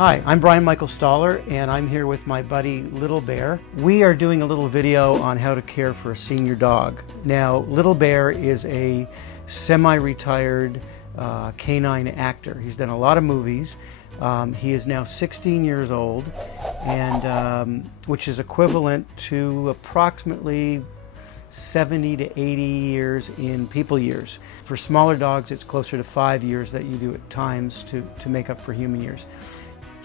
Hi, I'm Brian Michael Stoller, and I'm here with my buddy Little Bear. We are doing a little video on how to care for a senior dog. Now, Little Bear is a semi-retired canine actor. He's done a lot of movies. He is now 16 years old, and which is equivalent to approximately 70 to 80 years in people years. For smaller dogs, it's closer to 5 years that you do at times to make up for human years.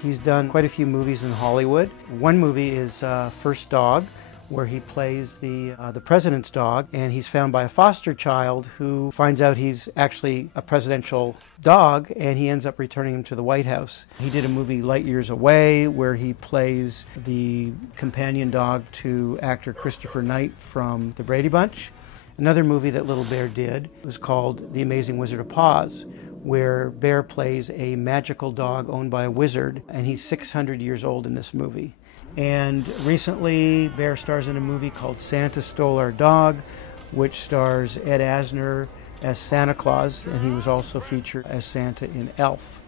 He's done quite a few movies in Hollywood. One movie is First Dog, where he plays the president's dog, and he's found by a foster child who finds out he's actually a presidential dog, and he ends up returning him to the White House. He did a movie Light Years Away, where he plays the companion dog to actor Christopher Knight from The Brady Bunch. Another movie that Little Bear did was called The Amazing Wizard of PAWS, where Bear plays a magical dog owned by a wizard, and he's 600 years old in this movie. And recently, Bear stars in a movie called Santa Stole Our Dog, which stars Ed Asner as Santa Claus, and he was also featured as Santa in Elf.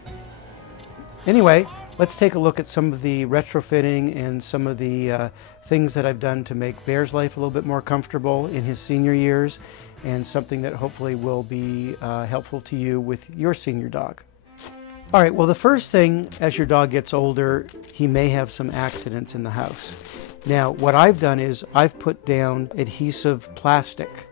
Anyway, let's take a look at some of the retrofitting and some of the things that I've done to make Bear's life a little bit more comfortable in his senior years, and something that hopefully will be helpful to you with your senior dog. All right, well, the first thing, as your dog gets older, he may have some accidents in the house. Now, what I've done is I've put down adhesive plastic,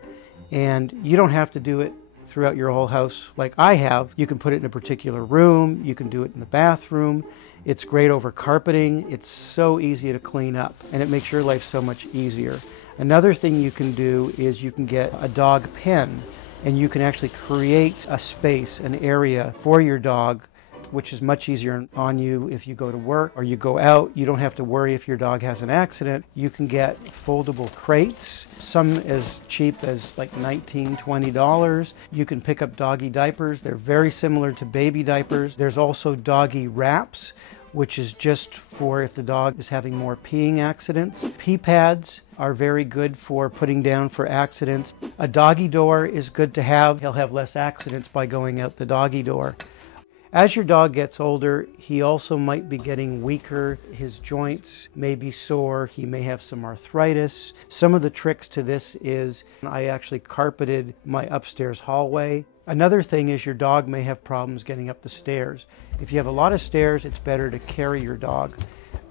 and you don't have to do it throughout your whole house like I have. You can put it in a particular room, you can do it in the bathroom. It's great over carpeting. It's so easy to clean up, and it makes your life so much easier. Another thing you can do is you can get a dog pen, and you can actually create a space, an area for your dog, which is much easier on you if you go to work or you go out. You don't have to worry if your dog has an accident. You can get foldable crates, some as cheap as like $19, $20. You can pick up doggy diapers. They're very similar to baby diapers. There's also doggy wraps, which is just for if the dog is having more peeing accidents. Pee pads are very good for putting down for accidents. A doggy door is good to have. He'll have less accidents by going out the doggy door. As your dog gets older, he also might be getting weaker. His joints may be sore. He may have some arthritis. Some of the tricks to this is I actually carpeted my upstairs hallway. Another thing is your dog may have problems getting up the stairs. If you have a lot of stairs, it's better to carry your dog.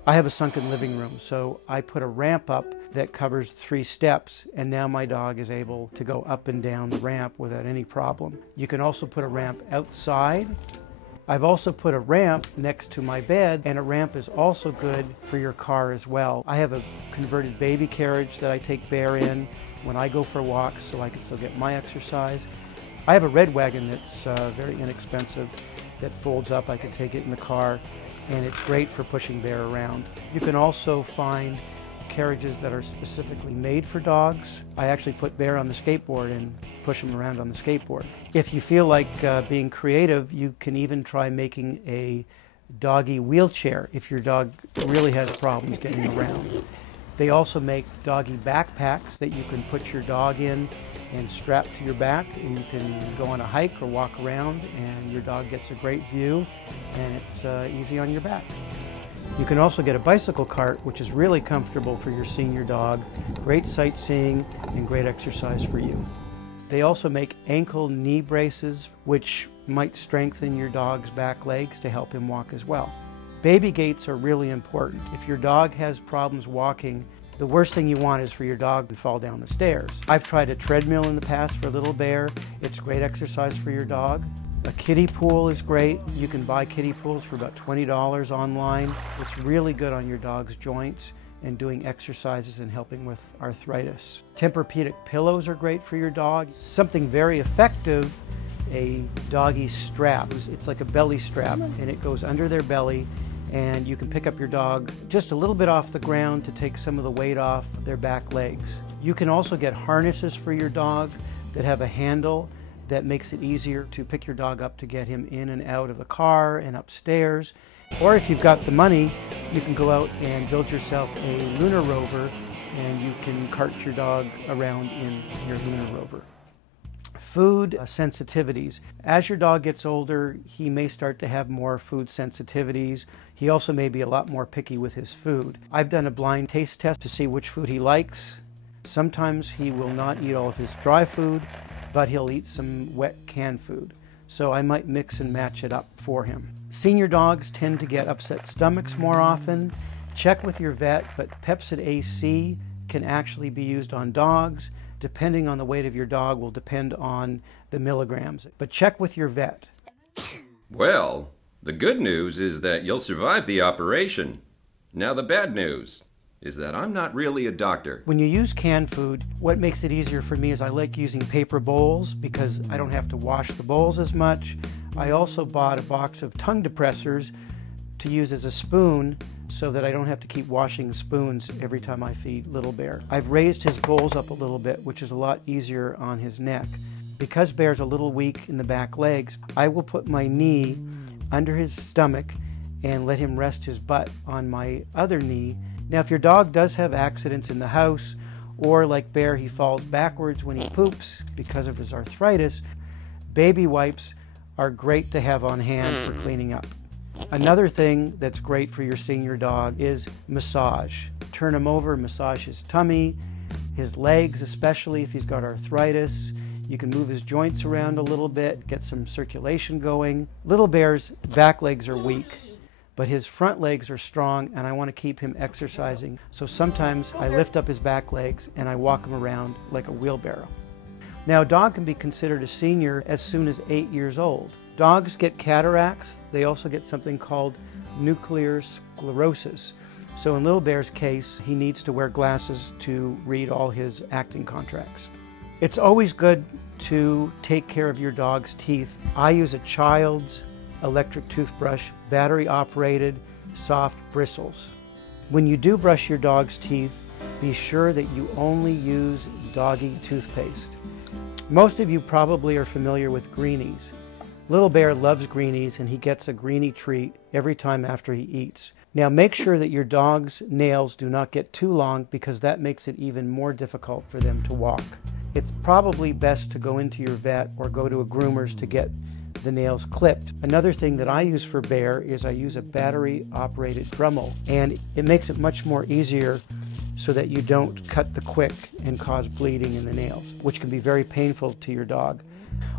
I have a sunken living room, so I put a ramp up that covers 3 steps, and now my dog is able to go up and down the ramp without any problem. You can also put a ramp outside. I've also put a ramp next to my bed, and a ramp is also good for your car as well. I have a converted baby carriage that I take Bear in when I go for walks so I can still get my exercise. I have a red wagon that's very inexpensive that folds up. I can take it in the car, and it's great for pushing Bear around. You can also find carriages that are specifically made for dogs. I actually put Bear on the skateboard and push him around on the skateboard. If you feel like being creative, you can even try making a doggy wheelchair if your dog really has problems getting around. They also make doggy backpacks that you can put your dog in and strap to your back, and you can go on a hike or walk around, and your dog gets a great view, and it's easy on your back. You can also get a bicycle cart, which is really comfortable for your senior dog, great sightseeing and great exercise for you. They also make ankle knee braces, which might strengthen your dog's back legs to help him walk as well. Baby gates are really important. If your dog has problems walking, the worst thing you want is for your dog to fall down the stairs. I've tried a treadmill in the past for Little Bear. It's great exercise for your dog. A kiddie pool is great. You can buy kiddie pools for about $20 online. It's really good on your dog's joints and doing exercises and helping with arthritis. Tempur-Pedic pillows are great for your dog. Something very effective, a doggy strap. It's like a belly strap, and it goes under their belly, and you can pick up your dog just a little bit off the ground to take some of the weight off their back legs. You can also get harnesses for your dog that have a handle that makes it easier to pick your dog up to get him in and out of the car and upstairs. Or if you've got the money, you can go out and build yourself a lunar rover, and you can cart your dog around in your lunar rover. Food sensitivities. As your dog gets older, he may start to have more food sensitivities. He also may be a lot more picky with his food. I've done a blind taste test to see which food he likes. Sometimes he will not eat all of his dry food, but he'll eat some wet canned food. So I might mix and match it up for him. Senior dogs tend to get upset stomachs more often. Check with your vet, but Pepsid AC can actually be used on dogs. Depending on the weight of your dog will depend on the milligrams. But check with your vet. Well, the good news is that you'll survive the operation. Now the bad news is that I'm not really a doctor. When you use canned food, what makes it easier for me is I like using paper bowls because I don't have to wash the bowls as much. I also bought a box of tongue depressors to use as a spoon so that I don't have to keep washing spoons every time I feed Little Bear. I've raised his bowls up a little bit, which is a lot easier on his neck. Because Bear's a little weak in the back legs, I will put my knee under his stomach and let him rest his butt on my other knee. Now, if your dog does have accidents in the house, or like Bear, he falls backwards when he poops because of his arthritis, baby wipes are great to have on hand for cleaning up. Another thing that's great for your senior dog is massage. Turn him over, massage his tummy, his legs, especially if he's got arthritis. You can move his joints around a little bit, get some circulation going. Little Bear's back legs are weak, but his front legs are strong, and I want to keep him exercising. So sometimes I lift up his back legs and I walk him around like a wheelbarrow. Now, a dog can be considered a senior as soon as 8 years old. Dogs get cataracts. They also get something called nuclear sclerosis. So in Little Bear's case, he needs to wear glasses to read all his acting contracts. It's always good to take care of your dog's teeth. I use a Child's electric toothbrush, battery operated, soft bristles. When you do brush your dog's teeth, be sure that you only use doggy toothpaste. Most of you probably are familiar with greenies. Little Bear loves greenies, and he gets a greenie treat every time after he eats. Now make sure that your dog's nails do not get too long, because that makes it even more difficult for them to walk. It's probably best to go into your vet or go to a groomer's to get the nails clipped. Another thing that I use for Bear is I use a battery operated Dremel, and it makes it much more easier so that you don't cut the quick and cause bleeding in the nails, which can be very painful to your dog.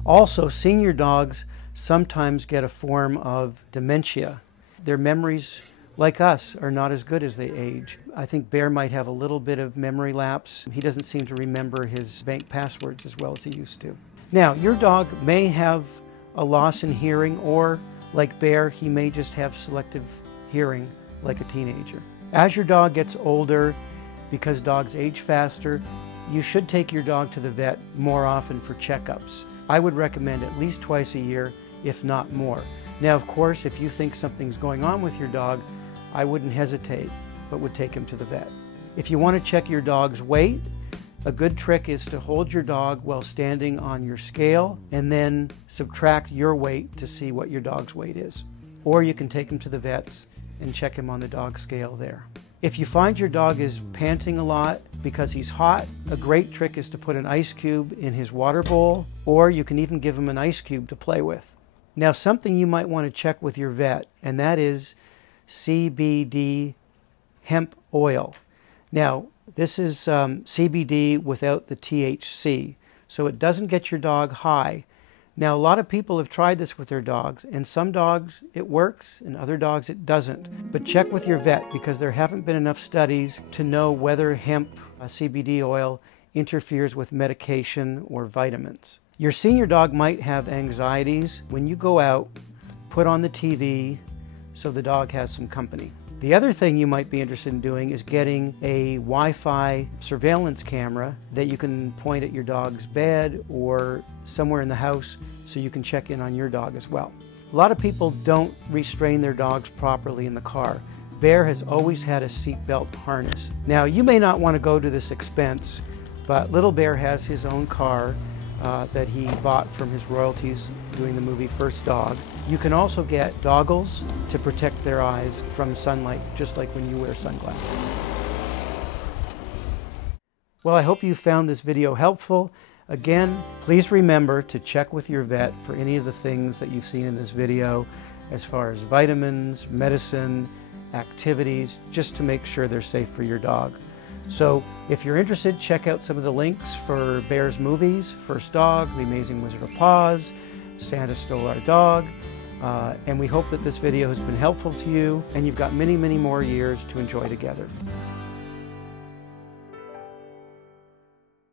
Also, senior dogs sometimes get a form of dementia. Their memories, like us, are not as good as they age. I think Bear might have a little bit of memory lapse. He doesn't seem to remember his bank passwords as well as he used to. Now, your dog may have a loss in hearing, or like Bear, he may just have selective hearing like a teenager. As your dog gets older, because dogs age faster, you should take your dog to the vet more often for checkups. I would recommend at least twice a year, if not more. Now, of course, if you think something's going on with your dog, I wouldn't hesitate, but would take him to the vet. If you want to check your dog's weight, a good trick is to hold your dog while standing on your scale and then subtract your weight to see what your dog's weight is. Or you can take him to the vets and check him on the dog scale there. If you find your dog is panting a lot because he's hot, a great trick is to put an ice cube in his water bowl, or you can even give him an ice cube to play with. Now, something you might want to check with your vet, and that is CBD hemp oil. Now, this is CBD without the THC, so it doesn't get your dog high. Now, a lot of people have tried this with their dogs, and some dogs it works, and other dogs it doesn't. But check with your vet, because there haven't been enough studies to know whether hemp CBD oil interferes with medication or vitamins. Your senior dog might have anxieties. When you go out, put on the TV so the dog has some company. The other thing you might be interested in doing is getting a Wi-Fi surveillance camera that you can point at your dog's bed or somewhere in the house so you can check in on your dog as well. A lot of people don't restrain their dogs properly in the car. Bear has always had a seatbelt harness. Now, you may not want to go to this expense, but Little Bear has his own car that he bought from his royalties doing the movie First Dog. You can also get goggles to protect their eyes from sunlight, just like when you wear sunglasses. Well, I hope you found this video helpful. Again, please remember to check with your vet for any of the things that you've seen in this video as far as vitamins, medicine, activities, just to make sure they're safe for your dog. So if you're interested, check out some of the links for Bear's movies, First Dog, The Amazing Wizard of PAWS, Santa Stole Our Dog, and we hope that this video has been helpful to you and you've got many, many more years to enjoy together.